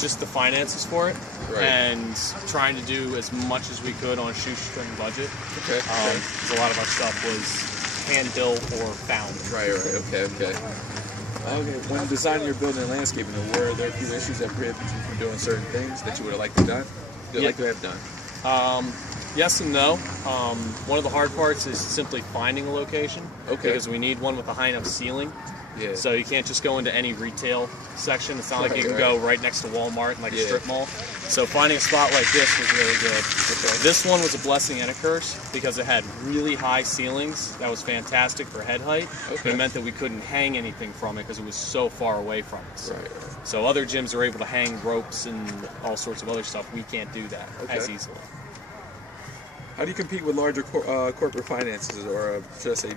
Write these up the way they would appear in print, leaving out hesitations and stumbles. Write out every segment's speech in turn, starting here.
just the finances for it, Right. and trying to do as much as we could on a shoestring budget. Okay. Because a lot of our stuff was hand-built or found. Right. Okay. When designing your building and landscaping, were there a few issues that prohibited you from doing certain things that you would have liked to have done? Yes and no. One of the hard parts is simply finding a location. Okay. Because we need one with a high enough ceiling. Yeah. So you can't just go into any retail section. It's not like you can go right next to Walmart and like a strip mall. So finding a spot like this was really good. Okay. This one was a blessing and a curse because it had really high ceilings. That was fantastic for head height. Okay. It meant that we couldn't hang anything from it because it was so far away from us. Right. So other gyms are able to hang ropes and all sorts of other stuff. We can't do that as easily. How do you compete with larger corporate finances, or should I say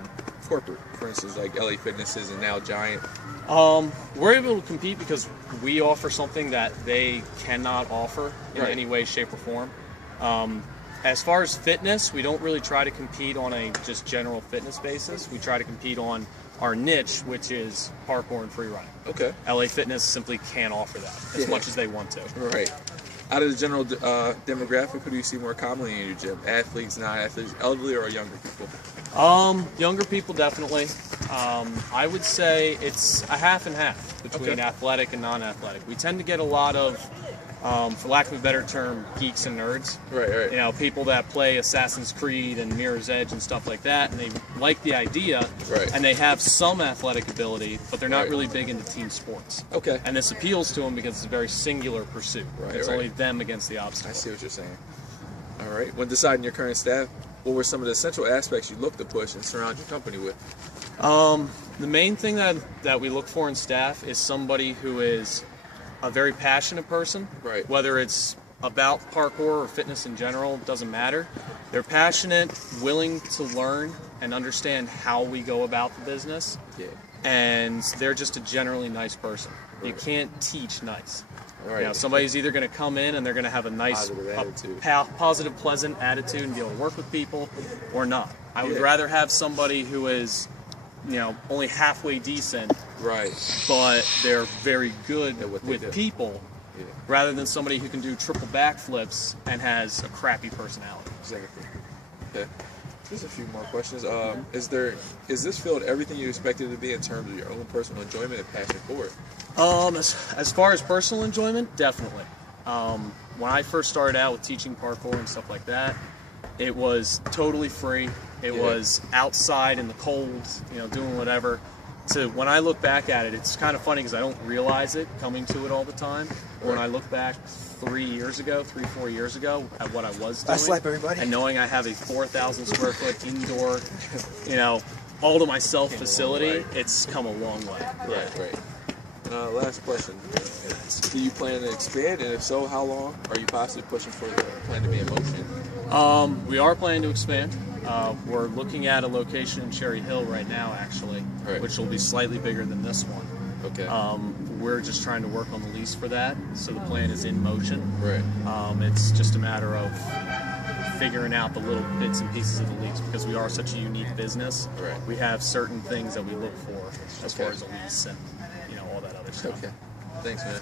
corporate, for instance, like LA Fitnesses and now Giant? We're able to compete because we offer something that they cannot offer in any way, shape, or form. As far as fitness, we don't really try to compete on a just general fitness basis. We try to compete on our niche, which is parkour and free running. Okay. LA Fitness simply can't offer that as much as they want to. Right. Out of the general demographic, who do you see more commonly in your gym? Athletes, non-athletes, elderly, or younger people? Younger people definitely. I would say it's a half and half between athletic and non-athletic. We tend to get a lot of, for lack of a better term, geeks and nerds. Right. You know, people that play Assassin's Creed and Mirror's Edge and stuff like that, and they like the idea, and they have some athletic ability, but they're not really big into team sports. Okay. And this appeals to them because it's a very singular pursuit. It's only them against the obstacle. I see what you're saying. All right. When deciding your current staff, what were some of the essential aspects you look to push and surround your company with? The main thing that we look for in staff is somebody who is a very passionate person. Right. Whether it's about parkour or fitness in general, doesn't matter. They're passionate, willing to learn and understand how we go about the business. Yeah. And they're just a generally nice person. Right. You can't teach nice. Right. You know, somebody's either going to come in and they're going to have a nice, positive, pleasant attitude and be able to work with people, or not. I would rather have somebody who is, you know, only halfway decent, but they're very good with people, rather than somebody who can do triple backflips and has a crappy personality. Exactly. Okay. Just a few more questions. Is this field everything you expected it to be in terms of your own personal enjoyment and passion for it? As far as personal enjoyment, definitely. When I first started out with teaching parkour and stuff like that, it was totally free. It was outside in the cold, you know, doing whatever. So when I look back at it, it's kind of funny because I don't realize it coming to it all the time. When I look back 3, 4 years ago at what I was doing, and knowing I have a 4,000 square foot indoor, you know, all to myself facility, it's come a long way. Right. Last question. Do you plan to expand, and if so, how long? Are you possibly pushing for the plan to be in motion? We are planning to expand. We're looking at a location in Cherry Hill right now, actually, which will be slightly bigger than this one. Okay. We're just trying to work on the lease for that, so the plan is in motion. Right. It's just a matter of figuring out the little bits and pieces of the lease, because we are such a unique business. Right. We have certain things that we look for as far as a lease and, you know, all that other stuff. Okay. Thanks, man.